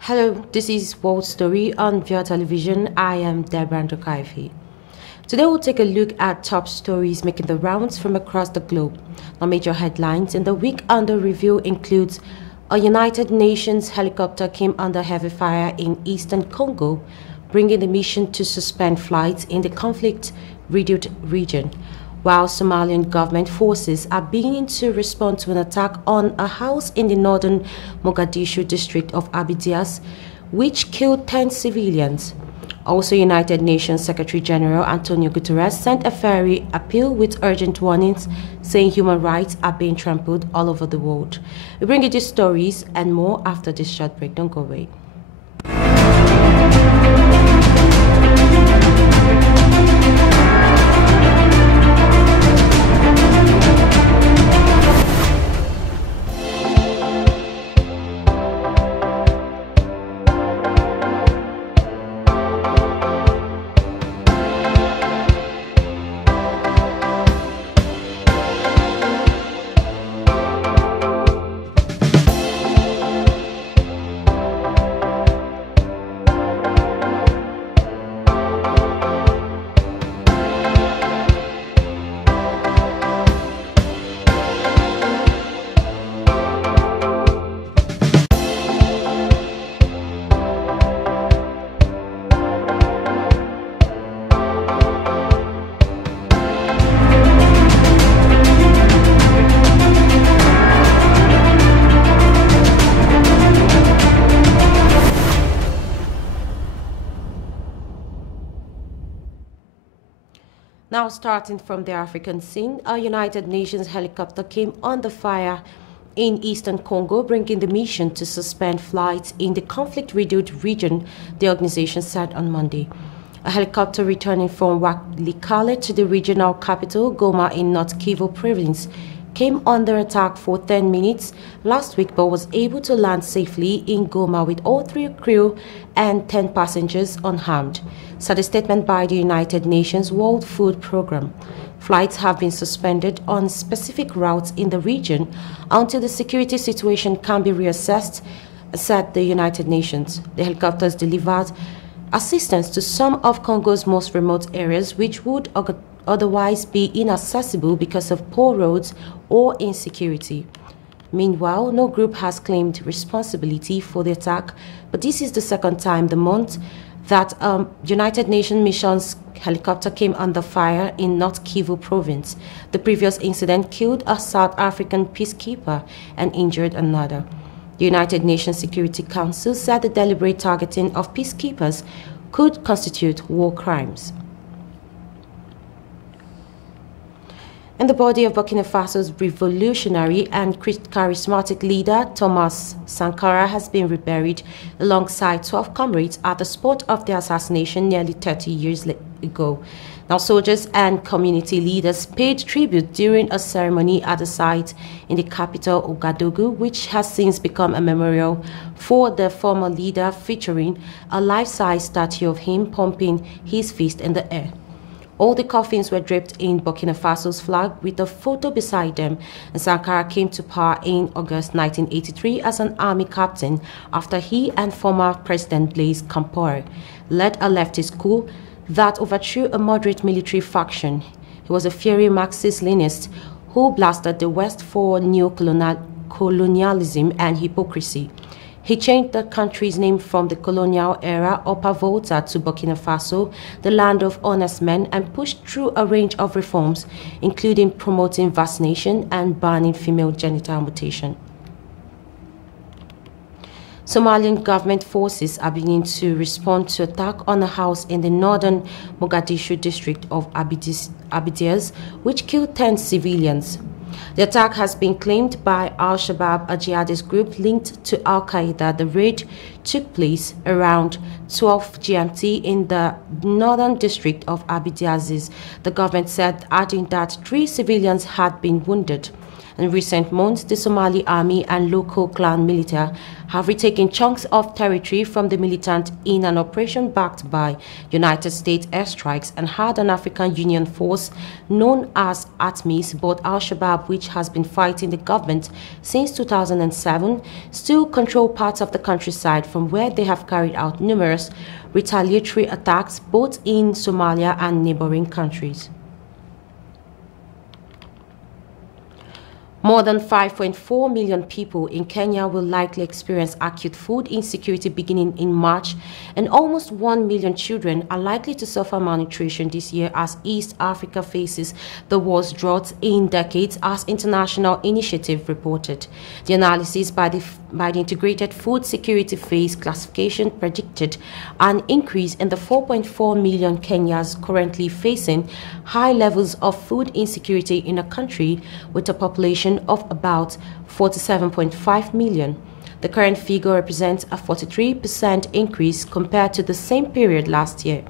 Hello, this is World Story on Via Television. I am Deborah Ndokaifi. Today we'll take a look at top stories making the rounds from across the globe. Our major headlines in the week under review includes a United Nations helicopter came under heavy fire in eastern Congo, bringing the mission to suspend flights in the conflict-riddled region, while Somalian government forces are beginning to respond to an attack on a house in the northern Mogadishu district of Abidias, which killed 10 civilians. Also, United Nations Secretary General Antonio Guterres sent a fiery appeal with urgent warnings, saying human rights are being trampled all over the world. We bring you these stories and more after this short break. Don't go away. Now, starting from the African scene, a United Nations helicopter came under fire in eastern Congo, bringing the mission to suspend flights in the conflict-riddled region, the organization said on Monday. A helicopter returning from Walikale to the regional capital, Goma, in North Kivu province, came under attack for 10 minutes last week but was able to land safely in Goma with all 3 crew and 10 passengers unharmed, said a statement by the United Nations World Food Programme. Flights have been suspended on specific routes in the region until the security situation can be reassessed, said the United Nations. The helicopters delivered assistance to some of Congo's most remote areas, which would otherwise be inaccessible because of poor roads or insecurity. Meanwhile, no group has claimed responsibility for the attack, but this is the second time the month that United Nations mission's helicopter came under fire in North Kivu province. The previous incident killed a South African peacekeeper and injured another. The United Nations Security Council said the deliberate targeting of peacekeepers could constitute war crimes. And the body of Burkina Faso's revolutionary and charismatic leader, Thomas Sankara, has been reburied alongside 12 comrades at the spot of the assassination nearly 30 years ago. Now, soldiers and community leaders paid tribute during a ceremony at the site in the capital, Ouagadougou, which has since become a memorial for the former leader, featuring a life-size statue of him pumping his fist in the air. All the coffins were draped in Burkina Faso's flag with a photo beside them, and Sankara came to power in August 1983 as an army captain after he and former President Blaise Compaoré led a leftist coup that overthrew a moderate military faction. He was a fiery Marxist-Leninist who blasted the West for neo-colonialism and hypocrisy. He changed the country's name from the colonial era Upper Volta to Burkina Faso, the land of honest men, and pushed through a range of reforms, including promoting vaccination and banning female genital mutilation. Somalian government forces are beginning to respond to attack on a house in the northern Mogadishu district of Abidias, which killed 10 civilians. The attack has been claimed by Al-Shabaab, a jihadist group linked to Al-Qaeda. The raid took place around 12 GMT in the northern district of Abidiazis, the government said, adding that 3 civilians had been wounded. In recent months, the Somali army and local clan military have retaken chunks of territory from the militant in an operation backed by United States airstrikes and had an African Union force known as ATMIS, but Al-Shabaab, which has been fighting the government since 2007, still control parts of the countryside from where they have carried out numerous retaliatory attacks both in Somalia and neighboring countries. More than 5.4 million people in Kenya will likely experience acute food insecurity beginning in March, and almost 1 million children are likely to suffer malnutrition this year as East Africa faces the worst drought in decades, as international initiative reported. The analysis by the Integrated Food Security Phase classification predicted an increase in the 4.4 million Kenyans currently facing high levels of food insecurity in a country with a population of about 47.5 million. The current figure represents a 43% increase compared to the same period last year.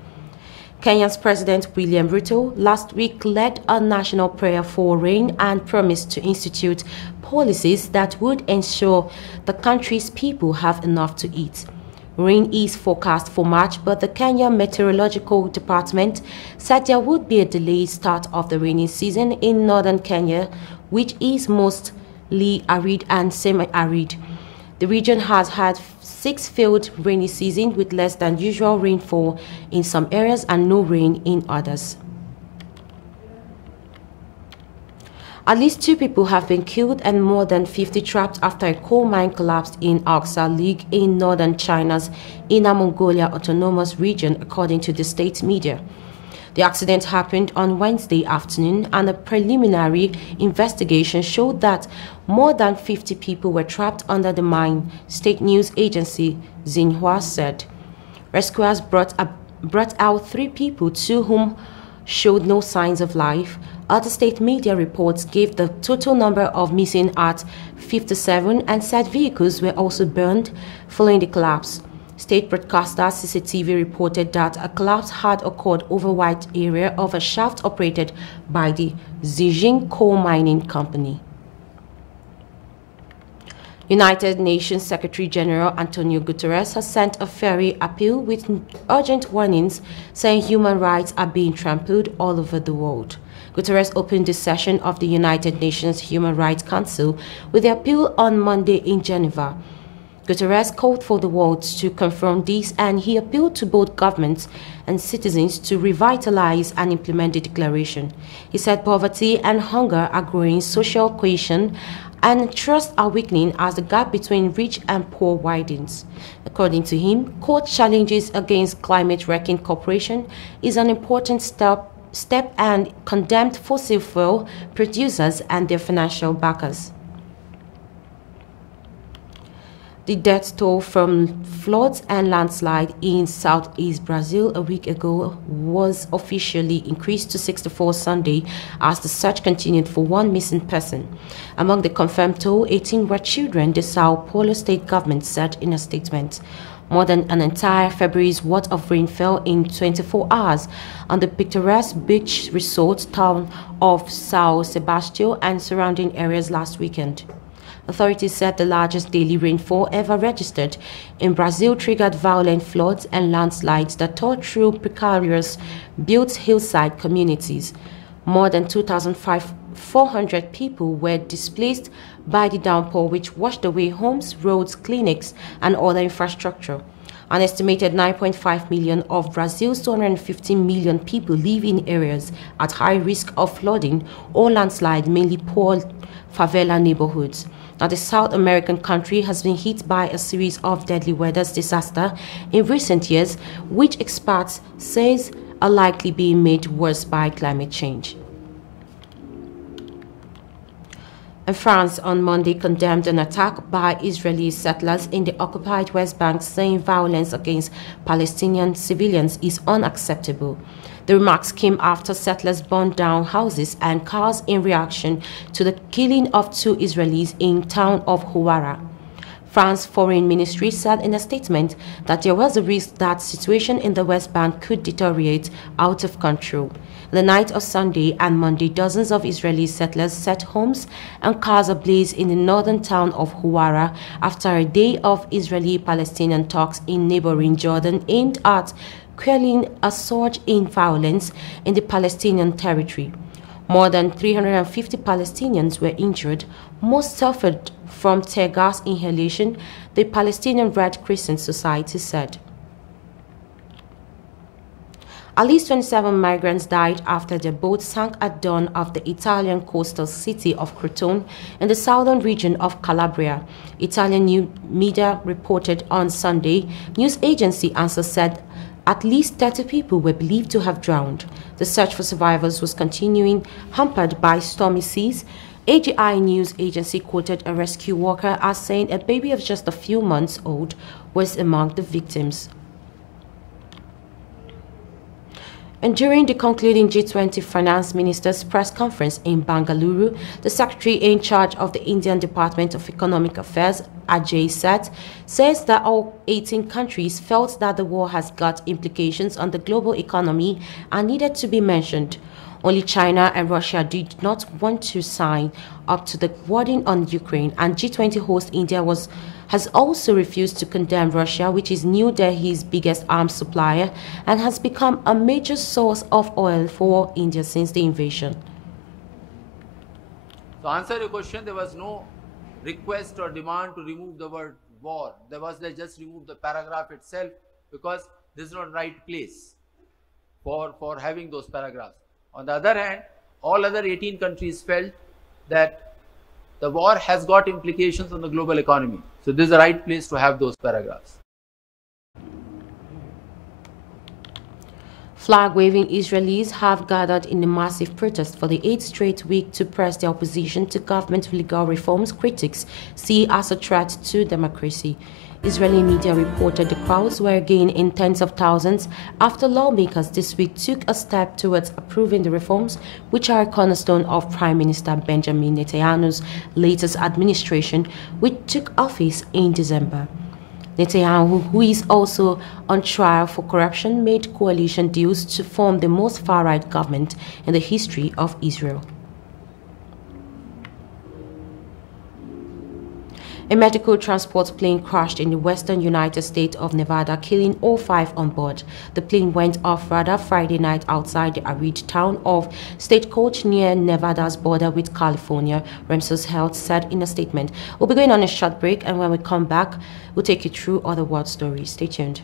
Kenya's President William Ruto last week led a national prayer for rain and promised to institute policies that would ensure the country's people have enough to eat. Rain is forecast for March, but the Kenya Meteorological Department said there would be a delayed start of the rainy season in northern Kenya, which is mostly arid and semi-arid. The region has had 6 failed rainy seasons with less than usual rainfall in some areas and no rain in others. At least 2 people have been killed and more than 50 trapped after a coal mine collapsed in Aksa League in northern China's Inner Mongolia Autonomous Region, according to the state media. The accident happened on Wednesday afternoon, and a preliminary investigation showed that more than 50 people were trapped under the mine, state news agency Xinhua said. Rescuers brought out 3 people, 2 whom showed no signs of life. Other state media reports gave the total number of missing at 57 and said vehicles were also burned following the collapse. State broadcaster CCTV reported that a collapse had occurred over a wide area of a shaft operated by the Zijin Coal Mining Company. United Nations Secretary-General Antonio Guterres has sent a fiery appeal with urgent warnings, saying human rights are being trampled all over the world. Guterres opened this session of the United Nations Human Rights Council with the appeal on Monday in Geneva. Guterres called for the world to confront this, and he appealed to both governments and citizens to revitalize and implement the declaration. He said poverty and hunger are growing, social cohesion and trust are weakening as the gap between rich and poor widens. According to him, court challenges against climate-wrecking corporation is an important step and condemned fossil fuel producers and their financial backers. The death toll from floods and landslide in southeast Brazil a week ago was officially increased to 64 Sunday as the search continued for one missing person. Among the confirmed toll, 18 were children, the Sao Paulo state government said in a statement. More than an entire February's worth of rain fell in 24 hours on the picturesque beach resort town of São Sebastião and surrounding areas last weekend. Authorities said the largest daily rainfall ever registered in Brazil triggered violent floods and landslides that tore through precarious built hillside communities. More than 2,400 people were displaced by the downpour, which washed away homes, roads, clinics, and other infrastructure. An estimated 9.5 million of Brazil's 215 million people live in areas at high risk of flooding or landslide, mainly poor favela neighborhoods. Now, the South American country has been hit by a series of deadly weather disasters in recent years, which experts say are likely being made worse by climate change. And France on Monday condemned an attack by Israeli settlers in the occupied West Bank, saying violence against Palestinian civilians is unacceptable. The remarks came after settlers burned down houses and cars in reaction to the killing of 2 Israelis in town of Huwara. France's foreign ministry said in a statement that there was a risk that the situation in the West Bank could deteriorate out of control. The night of Sunday and Monday, dozens of Israeli settlers set homes and cars ablaze in the northern town of Huwara after a day of Israeli-Palestinian talks in neighboring Jordan aimed at quelling a surge in violence in the Palestinian territory. More than 350 Palestinians were injured. Most suffered from tear gas inhalation, the Palestinian Red Crescent Society said. At least 27 migrants died after their boat sank at dawn off the Italian coastal city of Crotone in the southern region of Calabria. Italian media reported on Sunday. News agency ANSA said at least 30 people were believed to have drowned. The search for survivors was continuing, hampered by stormy seas. AGI news agency quoted a rescue worker as saying a baby of just a few months old was among the victims. And during the concluding G20 finance ministers press conference in Bangalore, the secretary in charge of the Indian Department of Economic Affairs, Ajay Seth, says that all 18 countries felt that the war has got implications on the global economy and needed to be mentioned. Only China and Russia did not want to sign up to the wording on Ukraine, and G20 host India has also refused to condemn Russia, which is New Delhi's biggest arms supplier and has become a major source of oil for India since the invasion. To answer your question, there was no request or demand to remove the word war. There was just remove the paragraph itself because this is not right place for having those paragraphs. On the other hand, all other 18 countries felt that the war has got implications on the global economy. So this is the right place to have those paragraphs. Flag-waving Israelis have gathered in a massive protest for the 8th straight week to press their opposition to government legal reforms critics see as a threat to democracy. Israeli media reported the crowds were again in tens of thousands after lawmakers this week took a step towards approving the reforms, which are a cornerstone of Prime Minister Benjamin Netanyahu's latest administration, which took office in December. Netanyahu, who is also on trial for corruption, made coalition deals to form the most far-right government in the history of Israel. A medical transport plane crashed in the western United States of Nevada, killing all 5 on board. The plane went off radar Friday night outside the arid town of Stagecoach near Nevada's border with California, Ramsey's Health said in a statement. We'll be going on a short break, and when we come back, we'll take you through other world stories. Stay tuned.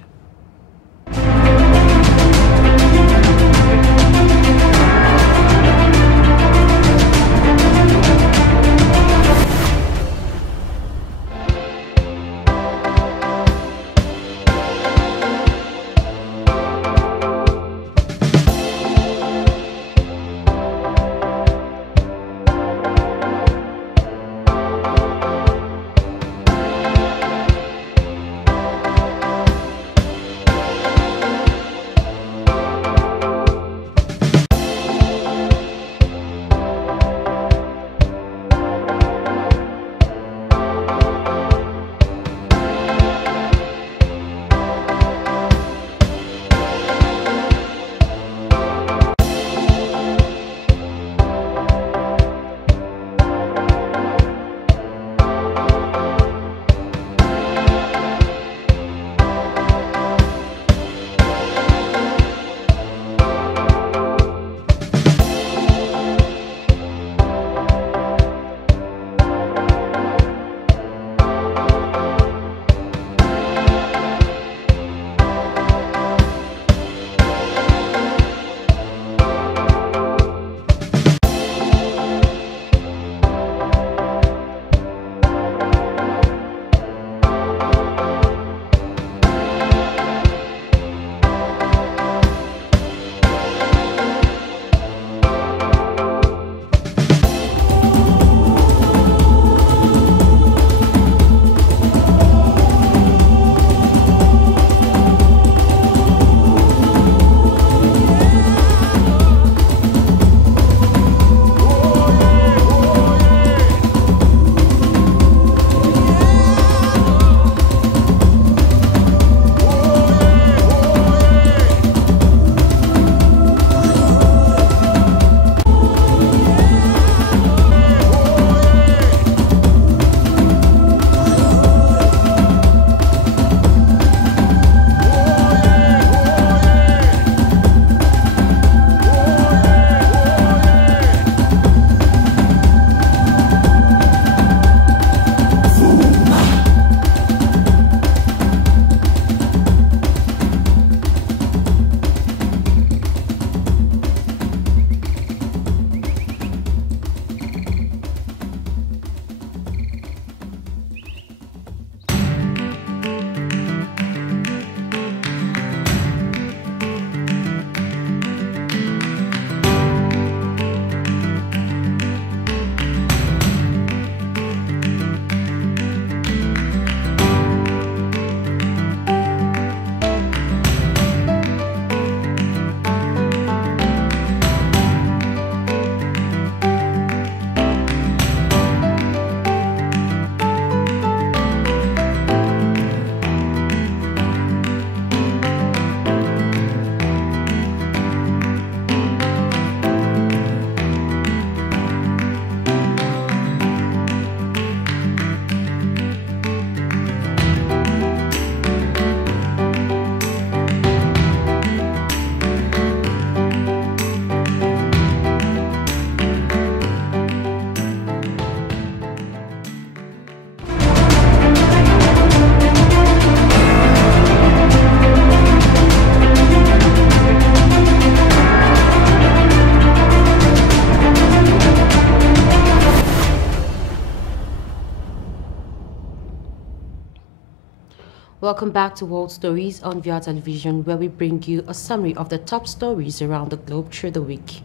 Welcome back to World Stories on VR Television, where we bring you a summary of the top stories around the globe through the week.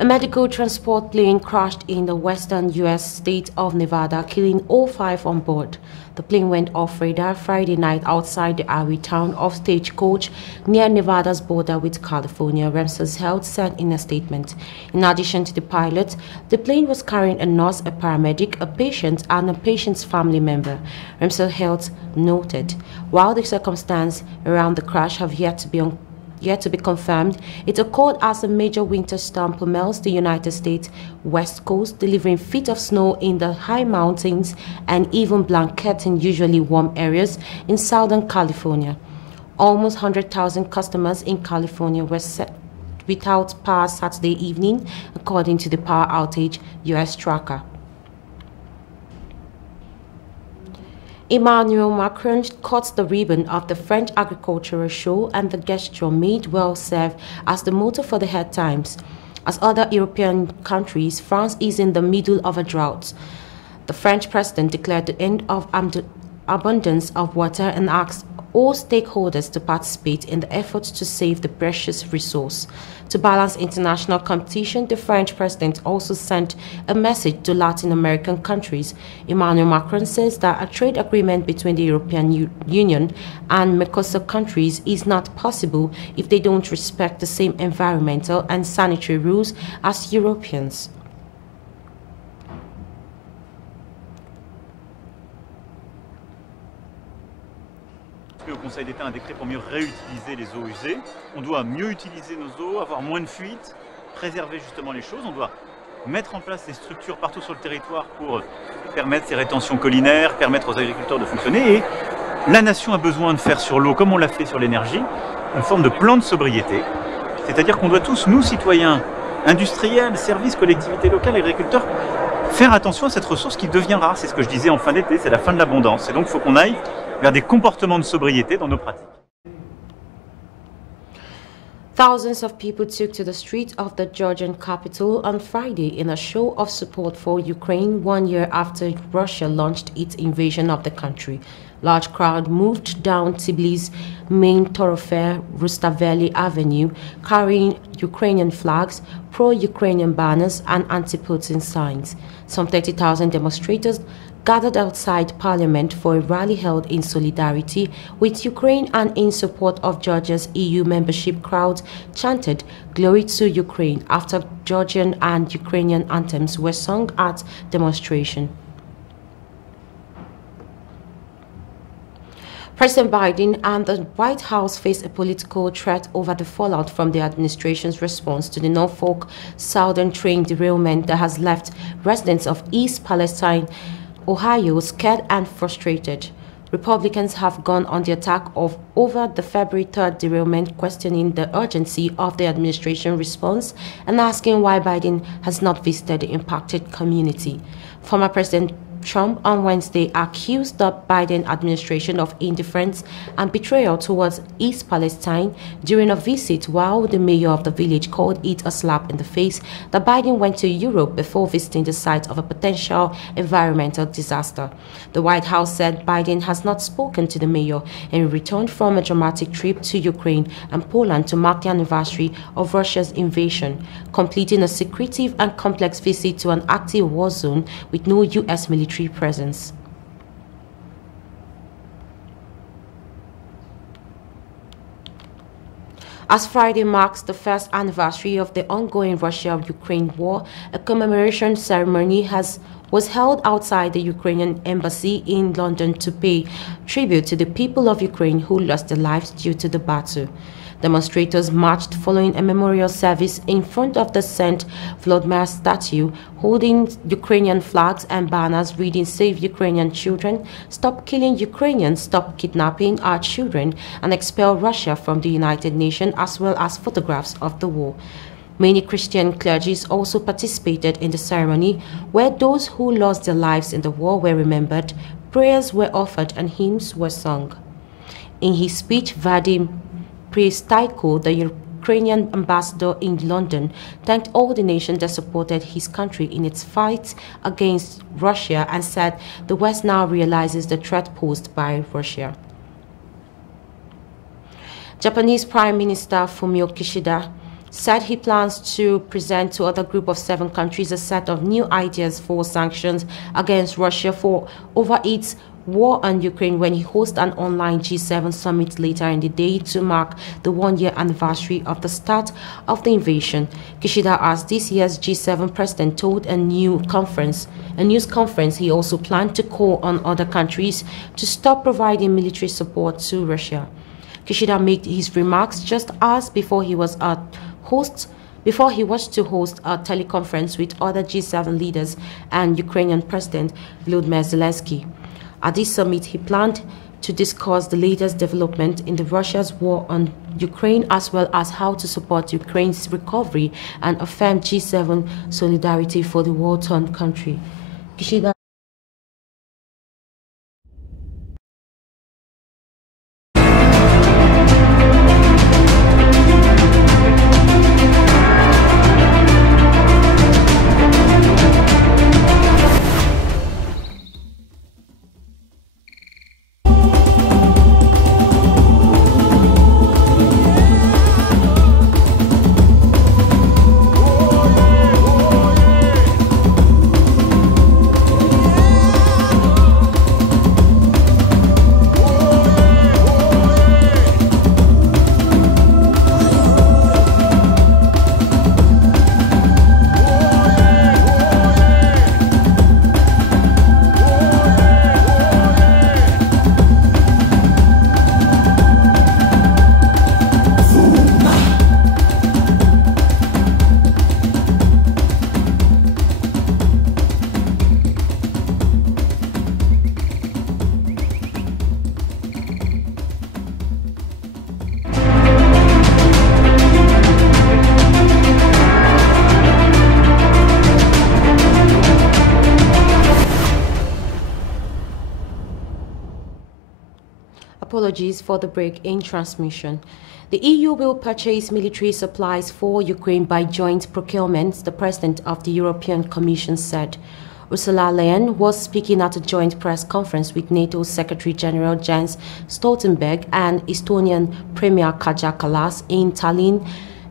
A medical transport plane crashed in the western U.S. state of Nevada, killing all 5 on board. The plane went off radar Friday night outside the Iowa town of Stagecoach, near Nevada's border with California, Ramsey's Health said in a statement. In addition to the pilot, the plane was carrying a nurse, a paramedic, a patient, and a patient's family member, Ramsey Health noted. While the circumstances around the crash have yet to be confirmed, it occurred as a major winter storm pummels the United States west coast, delivering feet of snow in the high mountains and even blanketing usually warm areas in Southern California. Almost 100,000 customers in California were set without power Saturday evening, according to the Power Outage U.S. tracker. Emmanuel Macron cut the ribbon of the French agricultural show, and the gesture may well serve as the motto for the hard times. As other European countries, France is in the middle of a drought. The French president declared the end of abundance of water and asked all stakeholders to participate in the effort to save the precious resource. To balance international competition, the French president also sent a message to Latin American countries. Emmanuel Macron says that a trade agreement between the European Union and Mercosur countries is not possible if they don't respect the same environmental and sanitary rules as Europeans. Au Conseil d'État un décret pour mieux réutiliser les eaux usées. On doit mieux utiliser nos eaux, avoir moins de fuites, préserver justement les choses. On doit mettre en place des structures partout sur le territoire pour permettre ces rétentions collinaires, permettre aux agriculteurs de fonctionner. Et la nation a besoin de faire sur l'eau, comme on l'a fait sur l'énergie, une forme de plan de sobriété. C'est-à-dire qu'on doit tous, nous citoyens, industriels, services, collectivités locales, agriculteurs, faire attention à cette ressource qui devient rare. C'est ce que je disais en fin d'été, c'est la fin de l'abondance. Et donc il faut qu'on aille vers des comportements de sobriété dans nos pratiques. Thousands of people took to the streets of the Georgian capital on Friday in a show of support for Ukraine 1 year after Russia launched its invasion of the country. Large crowd moved down Tbili's main thoroughfare, Rustaveli Avenue, carrying Ukrainian flags, pro-Ukrainian banners, and anti-Putin signs. Some 30,000 demonstrators gathered outside Parliament for a rally held in solidarity with Ukraine and in support of Georgia's EU membership. Crowds chanted "Glory to Ukraine" after Georgian and Ukrainian anthems were sung at demonstration. President Biden and the White House face a political threat over the fallout from the administration's response to the Norfolk Southern train derailment that has left residents of East Palestine, Ohio, scared and frustrated. Republicans have gone on the attack over the February 3rd derailment, questioning the urgency of the administration response and asking why Biden has not visited the impacted community. Former President Trump on Wednesday accused the Biden administration of indifference and betrayal towards East Palestine during a visit, while the mayor of the village called it a slap in the face that Biden went to Europe before visiting the site of a potential environmental disaster. The White House said Biden has not spoken to the mayor and returned from a dramatic trip to Ukraine and Poland to mark the anniversary of Russia's invasion, completing a secretive and complex visit to an active war zone with no U.S. military presence. As Friday marks the first anniversary of the ongoing Russia-Ukraine war, a commemoration ceremony was held outside the Ukrainian embassy in London to pay tribute to the people of Ukraine who lost their lives due to the battle. Demonstrators marched following a memorial service in front of the St. Volodymyr statue, holding Ukrainian flags and banners reading "Save Ukrainian Children," "Stop Killing Ukrainians," "Stop Kidnapping Our Children," and "Expel Russia from the United Nations," as well as photographs of the war. Many Christian clergies also participated in the ceremony, where those who lost their lives in the war were remembered, prayers were offered, and hymns were sung. In his speech, Vadim Pristaiko, the Ukrainian ambassador in London thanked all the nations that supported his country in its fight against Russia and said the West now realizes the threat posed by Russia. Japanese Prime Minister Fumio Kishida said he plans to present to other group of 7 countries a set of new ideas for sanctions against Russia over its war on Ukraine when he hosts an online G7 summit later in the day to mark the 1-year anniversary of the start of the invasion. Kishida, as this year's G7 president, told a news conference he also planned to call on other countries to stop providing military support to Russia. Kishida made his remarks just hours before he was to host a teleconference with other G7 leaders and Ukrainian President Volodymyr Zelensky. At this summit, he planned to discuss the latest development in Russia's war on Ukraine, as well as how to support Ukraine's recovery and affirm G7 solidarity for the war-torn country. Kishida Apologies for the break in transmission. The EU will purchase military supplies for Ukraine by joint procurement, the President of the European Commission said. Ursula Leyen was speaking at a joint press conference with NATO Secretary General Jens Stoltenberg and Estonian Premier Kaja Kallas in Tallinn,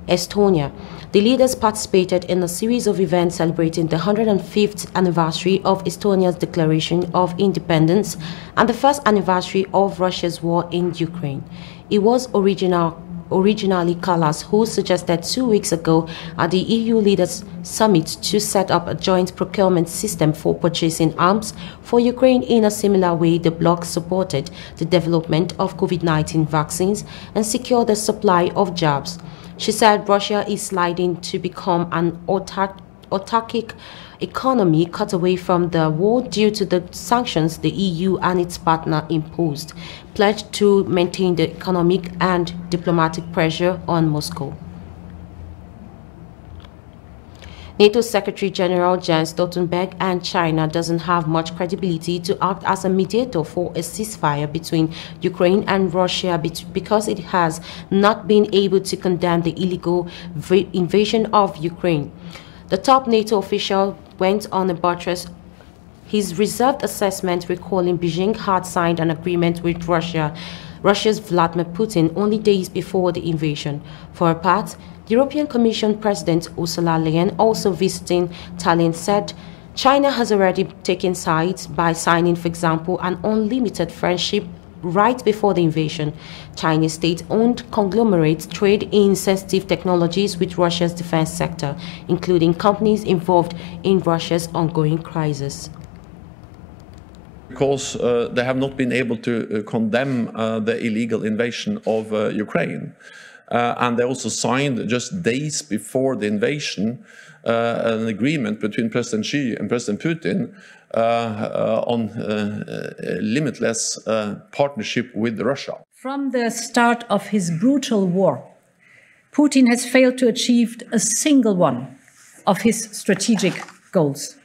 Estonia. The leaders participated in a series of events celebrating the 105th anniversary of Estonia's declaration of independence and the first anniversary of Russia's war in Ukraine. It was originally Kallas who suggested 2 weeks ago at the EU Leaders Summit to set up a joint procurement system for purchasing arms for Ukraine. In a similar way, the bloc supported the development of COVID-19 vaccines and secured the supply of jobs. She said Russia is sliding to become an autarkic economy cut away from the war due to the sanctions the EU and its partner imposed, pledged to maintain the economic and diplomatic pressure on Moscow. NATO Secretary General Jens Stoltenberg and China doesn't have much credibility to act as a mediator for a ceasefire between Ukraine and Russia because it has not been able to condemn the illegal invasion of Ukraine. The top NATO official went on a buttress his reserved assessment, recalling Beijing had signed an agreement with Russia's Vladimir Putin only days before the invasion. For her part, the European Commission President Ursula Leyen, also visiting Tallinn, said China has already taken sides by signing, for example, an unlimited friendship right before the invasion. Chinese state-owned conglomerates trade in sensitive technologies with Russia's defense sector, including companies involved in Russia's ongoing crisis. Because they have not been able to condemn the illegal invasion of Ukraine. And they also signed, just days before the invasion, an agreement between President Xi and President Putin on limitless partnership with Russia. From the start of his brutal war, Putin has failed to achieve a single one of his strategic goals.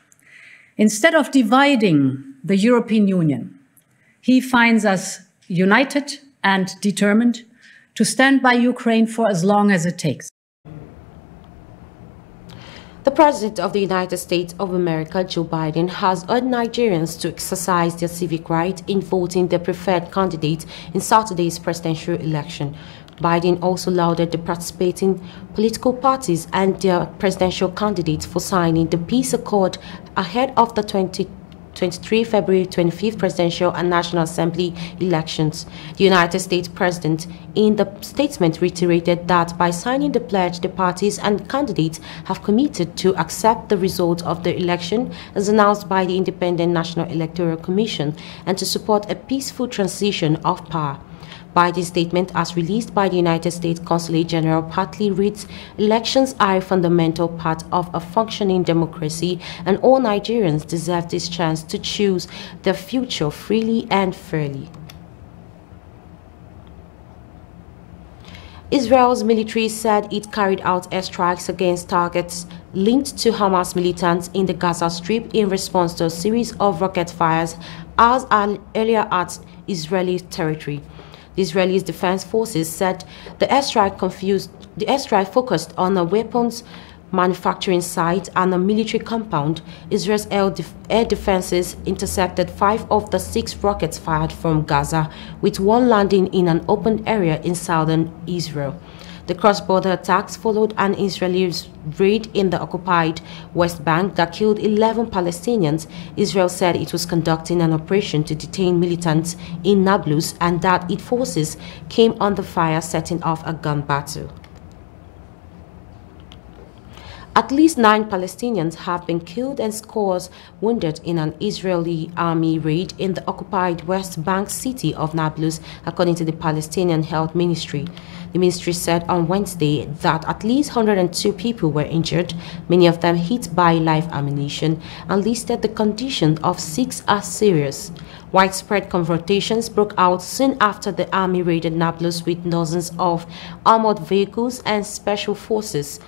Instead of dividing the European Union, he finds us united and determined to stand by Ukraine for as long as it takes. The President of the United States of America, Joe Biden, has urged Nigerians to exercise their civic right in voting their preferred candidate in Saturday's presidential election. Biden also lauded the participating political parties and their presidential candidates for signing the peace accord ahead of the 2023 February 25th presidential and National Assembly elections. The United States President, in the statement, reiterated that by signing the pledge, the parties and candidates have committed to accept the result of the election as announced by the Independent National Electoral Commission and to support a peaceful transition of power. Biden's statement, as released by the United States Consulate General, partly reads, "Elections are a fundamental part of a functioning democracy, and all Nigerians deserve this chance to choose their future freely and fairly." Israel's military said it carried out airstrikes against targets linked to Hamas militants in the Gaza Strip in response to a series of rocket fires as earlier at Israeli territory. The Israeli Defense Forces said the airstrike focused on a weapons manufacturing site and a military compound. Israel's air defenses intercepted 5 of the 6 rockets fired from Gaza, with one landing in an open area in southern Israel. The cross-border attacks followed an Israeli raid in the occupied West Bank that killed 11 Palestinians. Israel said it was conducting an operation to detain militants in Nablus and that its forces came under fire, setting off a gun battle. At least 9 Palestinians have been killed and scores wounded in an Israeli army raid in the occupied West Bank city of Nablus, according to the Palestinian Health Ministry. The ministry said on Wednesday that at least 102 people were injured, many of them hit by live ammunition, and listed the condition of 6 as serious. Widespread confrontations broke out soon after the army raided Nablus with dozens of armored vehicles and special forces.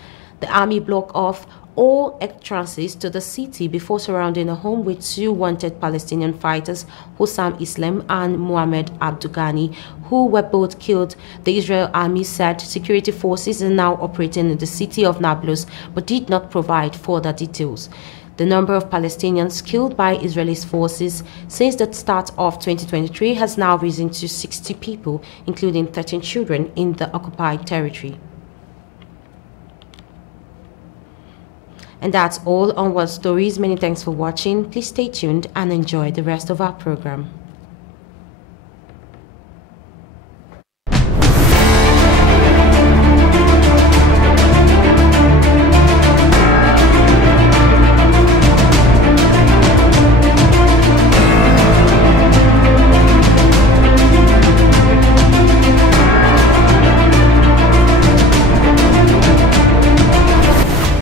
The army blocked off all entrances to the city before surrounding a home with 2 wanted Palestinian fighters, Hussam Islam and Mohammed Abdugani, who were both killed. The Israel army said security forces are now operating in the city of Nablus, but did not provide further details. The number of Palestinians killed by Israeli forces since the start of 2023 has now risen to 60 people, including 13 children in the occupied territory. And that's all on World Stories. Many thanks for watching. Please stay tuned and enjoy the rest of our program.